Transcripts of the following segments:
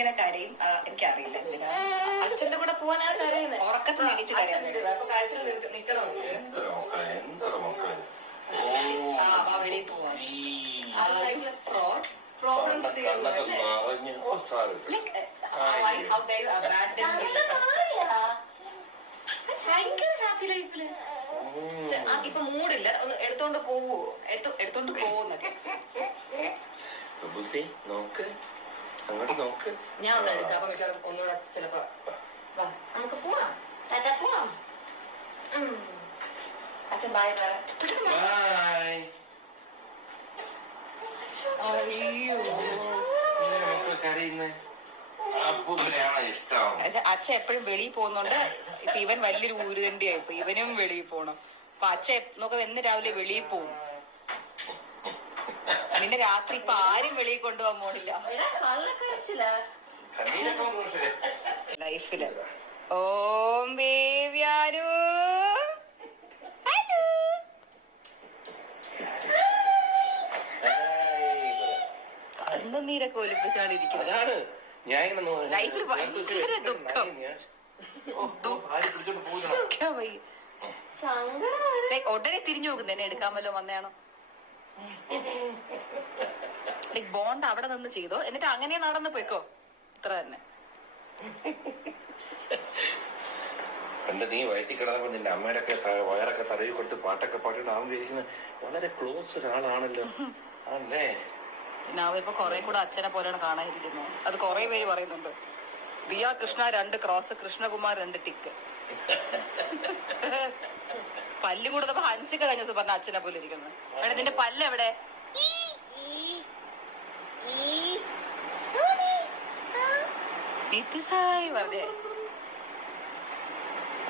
ഇങ്ങനെ കരയും. എനിക്കറിയില്ല എന്തിനാ. അച്ഛന്റെ കൂടെ പോവാനാ കരയുന്നത്. ഉറക്കത്തിൽ എണീച്ച് കരയാൻ കാഴ്ചയിൽ നിക്കണം. വെളിയിൽ പോവാൻ. ഭയങ്കര ഹാപ്പി ലൈഫില്. ഇപ്പൊ മൂടില്ല, ഒന്ന് എടുത്തോണ്ട് പോവോ, എടുത്തോണ്ട് പോവോന്നൊക്കെ. നോക്ക് അങ്ങോട്ട് നോക്ക്. ഞാൻ ഒന്ന് എടുക്കാം. അപ്പൊ മിക്കവാറും ഒന്നുകൂടെ ചിലപ്പോ നമുക്ക് പോവാം. പോവാം. അച്ഛൻ ബായ് പറ. അച്ഛൻ എപ്പോഴും വെളിയിൽ പോകുന്നുണ്ട്. ഇപ്പൊ ഇവൻ വലിയൊരു ഊരുതണ്ടിയായി. ഇപ്പൊ ഇവനും വെളിയിൽ പോണം. അപ്പൊ അച്ഛൻ നോക്കാം എന്ന് രാവിലെ വെളിയിൽ പോകും. നിന്നെ രാത്രി ഇപ്പൊ ആരും വെളിയിൽ കൊണ്ടുപോകാൻ പോണില്ല ലൈഫില്. ഓം ബേബിയാനു ഹലോ. കണ്ണുനീരൊക്കെ ഒലിപ്പിച്ചാണ് ഇരിക്കുന്നത്. ലൈഫിൽ ഭയങ്കര ദുഃഖം. ഉടനെ തിരിഞ്ഞു നോക്കുന്നു എന്നെ എടുക്കാൻ വല്ലോ വന്നയാണോ. ബോണ്ട് അവിടെ നിന്ന് ചെയ്തോ, എന്നിട്ട് അങ്ങനെ നടന്നു പോയിക്കോ. ഇത്ര തന്നെ. പണ്ട് നീ വയറ്റി കിടന്നപ്പോ നിന്റെ അമ്മയുടെ ഒക്കെ വയറൊക്കെ തടവി കൊടുത്ത് പാട്ടൊക്കെ പാട്ടിട്ട് അവൻ വിരിക്കുന്നത് വളരെ ക്ലോസ് ഒരാളാണല്ലോ അല്ലേ. പിന്നെ അവ ഇപ്പൊ കൊറേ കൂടെ അച്ഛനെ പോലെയാണ് കാണാതിരിക്കുന്നത്. അത് കൊറേ പേര് പറയുന്നുണ്ട്. Diya Krishna 2 cross, Krishnakumar 2 tick. പല്ല് കൂടുതപ്പോ ഹൻസിക്ക കഴിഞ്ഞ ദിവസം പറഞ്ഞ അച്ഛനെ പോലെ ഇരിക്കുന്നത്. അവിടെ നിന്റെ പല്ല് എവിടെ? പറഞ്ഞേ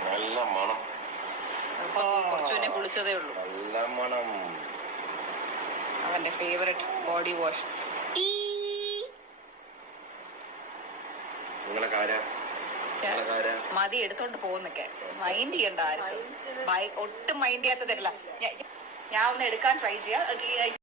നല്ല മണം. കുറച്ചു മുന്നേ കുളിച്ചതേ ഉള്ളൂ. നല്ല മണം. അവന്റെ ഫേവറേറ്റ് ബോഡി വാഷ്. മതി എടുത്തോണ്ട് പോകുന്നൊക്കെ മൈൻഡ് ചെയ്യണ്ട ആരും. ഒട്ടും മൈൻഡ് ചെയ്യാത്ത തരില്ല. ഞാൻ ഒന്ന് എടുക്കാൻ ട്രൈ ചെയ്യാം.